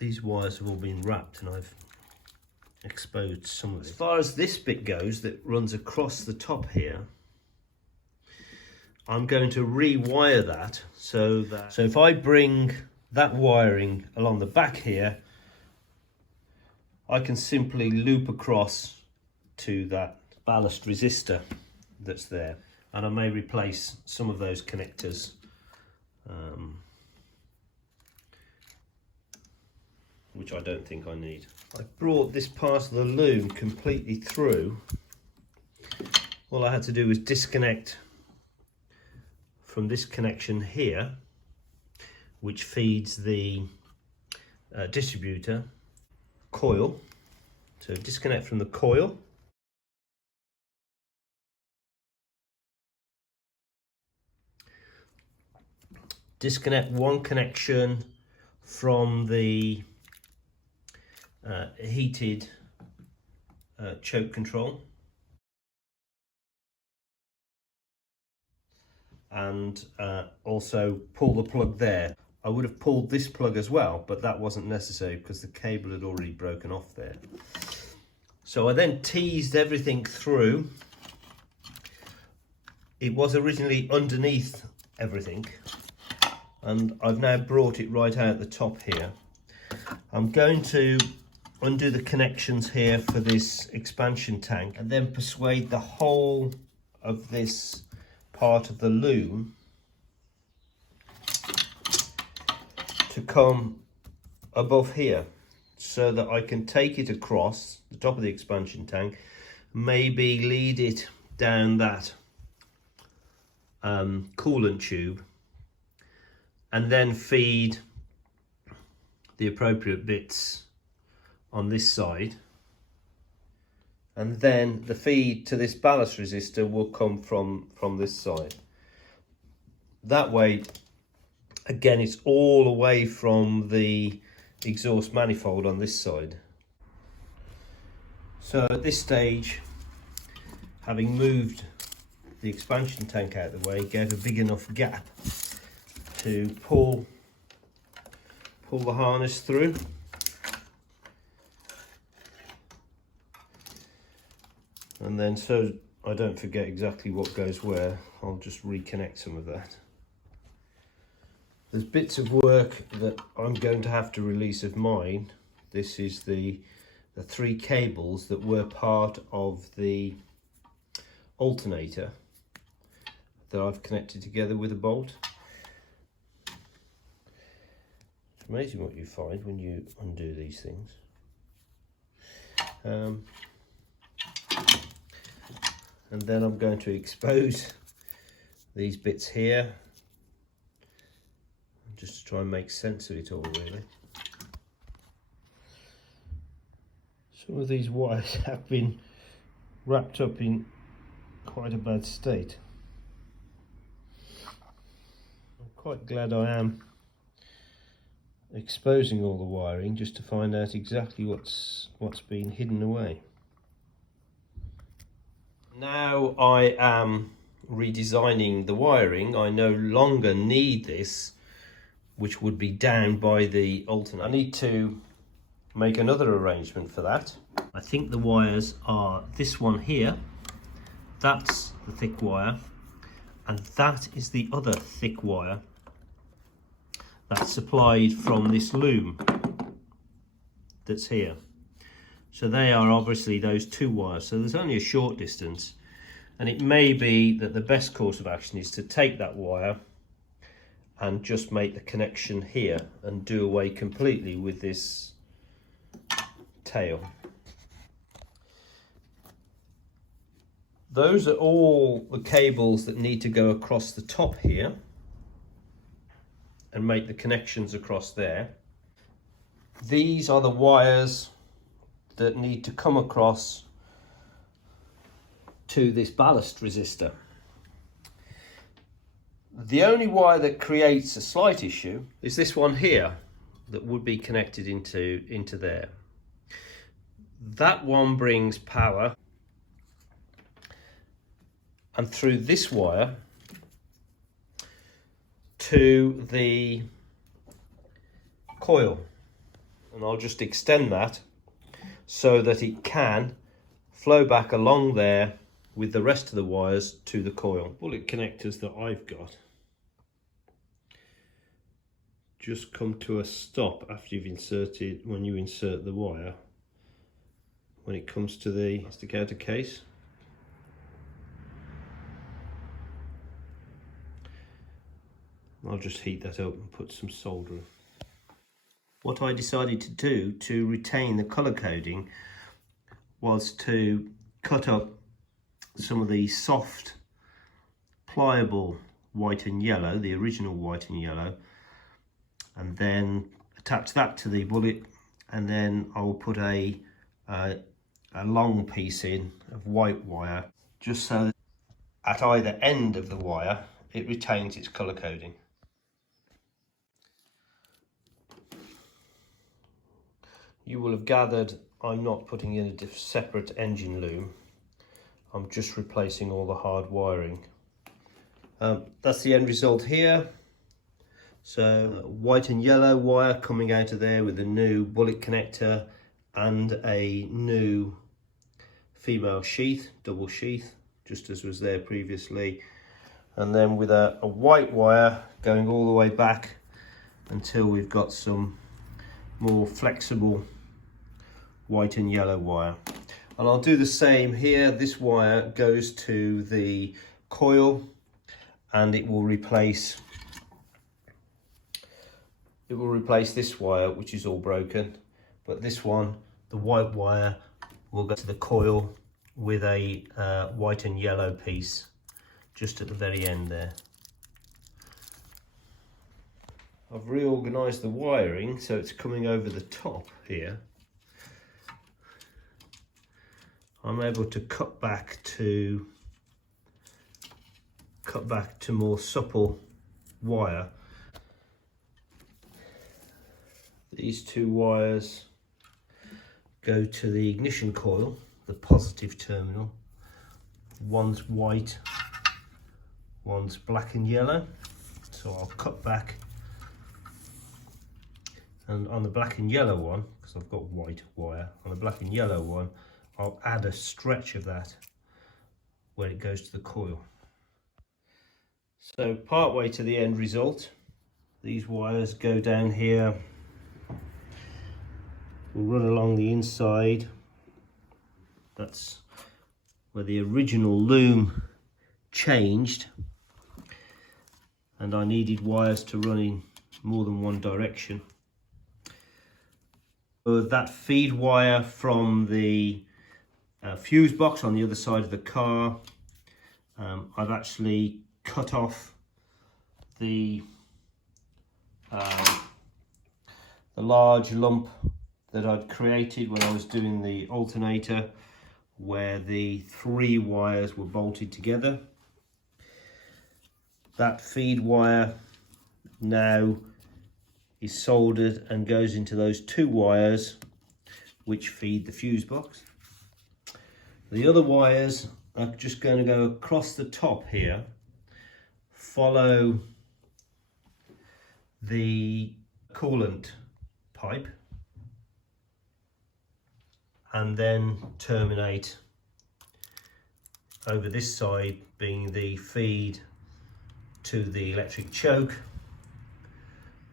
these wires have all been wrapped and I've exposed some of it. As far as this bit goes that runs across the top here, I'm going to rewire that so if I bring that wiring along the back here, I can simply loop across to that ballast resistor that's there, and I may replace some of those connectors which I don't think I need. I brought this part of the loom completely through. All I had to do was disconnect from this connection here, which feeds the distributor coil. So disconnect from the coil. Disconnect one connection from the heated choke control, and also pull the plug there. I would have pulled this plug as well, but that wasn't necessary because the cable had already broken off there. So I then teased everything through. It was originally underneath everything, and I've now brought it right out the top here. I'm going to undo the connections here for this expansion tank and then persuade the whole of this part of the loom to come above here so that I can take it across the top of the expansion tank, maybe lead it down that coolant tube, and then feed the appropriate bits on this side, and then the feed to this ballast resistor will come from this side. That way, again, it's all away from the exhaust manifold on this side. So at this stage, having moved the expansion tank out of the way, gave a big enough gap to pull the harness through. And then, so I don't forget exactly what goes where, I'll just reconnect some of that. There's bits of work that I'm going to have to release of mine. This is the 3 cables that were part of the alternator that I've connected together with a bolt. It's amazing what you find when you undo these things. And then I'm going to expose these bits here, just to try and make sense of it all, really. Some of these wires have been wrapped up in quite a bad state. I'm quite glad I am exposing all the wiring just to find out exactly what's been hidden away. Now I am redesigning the wiring. I no longer need this, which would be down by the alternator. I need to make another arrangement for that. I think the wires are this one here, that's the thick wire, and that is the other thick wire that's supplied from this loom that's here. So they are obviously those 2 wires, so there's only a short distance, and it may be that the best course of action is to take that wire and just make the connection here and do away completely with this tail. Those are all the cables that need to go across the top here and make the connections across there. These are the wires that need to come across to this ballast resistor. The only wire that creates a slight issue is this one here that would be connected into there. That one brings power, and through this wire to the coil. and I'll just extend that so that it can flow back along there with the rest of the wires to the coil. Bullet connectors that I've got just come to a stop after you've inserted, when you insert the wire, when it comes to the outer case. I'll just heat that up and put some soldering. What I decided to do to retain the colour coding was to cut up some of the soft, pliable white and yellow, the original white and yellow, and then attach that to the bullet, and then I'll put a long piece in of white wire, just so that at either end of the wire it retains its colour coding. You will have gathered I'm not putting in a separate engine loom. I'm just replacing all the hard wiring. That's the end result here. So white and yellow wire coming out of there with a new bullet connector and a new female sheath, double sheath, just as was there previously. And then with a white wire going all the way back until we've got some more flexible white and yellow wire. And I'll do the same here. This wire goes to the coil and it will replace this wire, which is all broken, but this one, the white wire, will go to the coil with a white and yellow piece just at the very end there. I've reorganized the wiring so it's coming over the top here. I'm able to cut back to more supple wire. These two wires go to the ignition coil, the positive terminal. One's white, one's black and yellow. So I'll cut back, and on the black and yellow one, because I've got white wire, on the black and yellow one, I'll add a stretch of that where it goes to the coil. So part way to the end result, these wires go down here, will run along the inside. That's where the original loom changed, and I needed wires to run in more than one direction. So that feed wire from the fuse box on the other side of the car, I've actually cut off the large lump that I'd created when I was doing the alternator, where the 3 wires were bolted together. That feed wire now is soldered and goes into those 2 wires which feed the fuse box. The other wires are just going to go across the top here, follow the coolant pipe, and then terminate over this side, being the feed to the electric choke,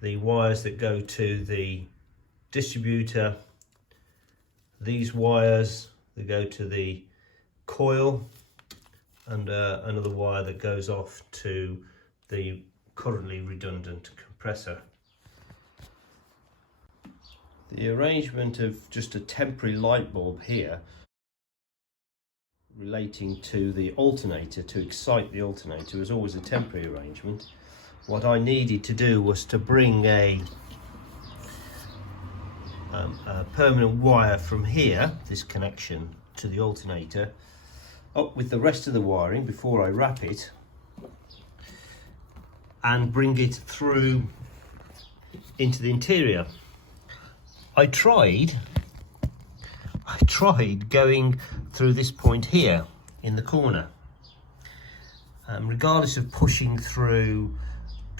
the wires that go to the distributor, these wires that go to the coil, and another wire that goes off to the currently redundant compressor. The arrangement of just a temporary light bulb here relating to the alternator, to excite the alternator, was always a temporary arrangement. What I needed to do was to bring a permanent wire from here, this connection to the alternator, up with the rest of the wiring before I wrap it, and bring it through into the interior. I tried going through this point here in the corner, regardless of pushing through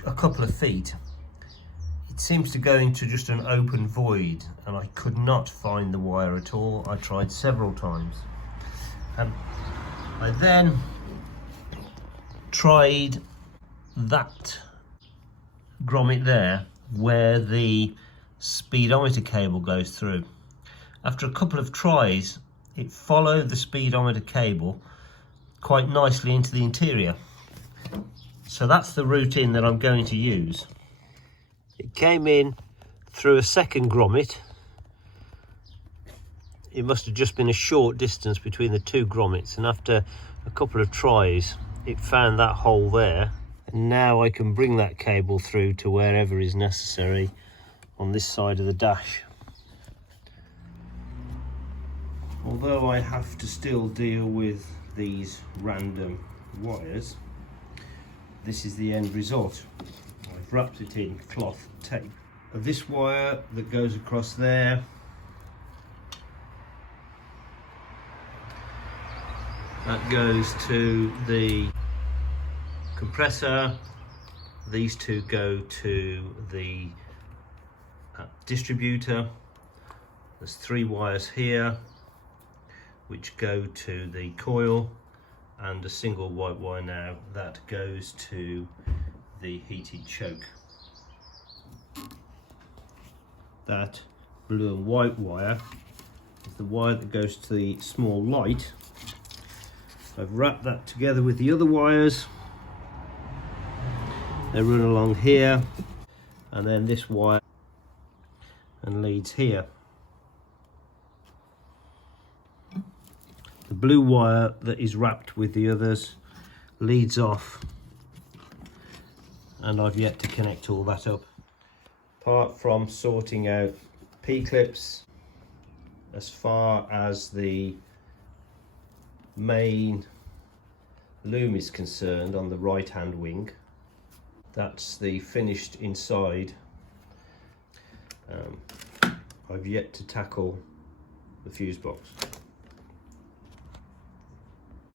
a couple of feet. it seems to go into just an open void, and I could not find the wire at all. I tried several times. I then tried that grommet there where the speedometer cable goes through. After a couple of tries, it followed the speedometer cable quite nicely into the interior. So that's the route in that I'm going to use. It came in through a second grommet. It must have just been a short distance between the two grommets, and after a couple of tries it found that hole there, and now I can bring that cable through to wherever is necessary on this side of the dash. Although I have to still deal with these random wires, this is the end result. I've wrapped it in cloth tape. This wire that goes across there, that goes to the compressor. These two go to the distributor. There's 3 wires here which go to the coil, and a single white wire now that goes to the heated choke. That blue and white wire is the wire that goes to the small light. I've wrapped that together with the other wires. They run along here, and then this wire and leads here. The blue wire that is wrapped with the others leads off, and I've yet to connect all that up. Apart from sorting out P-clips, as far as the main loom is concerned on the right hand wing, that's the finished inside. I've yet to tackle the fuse box.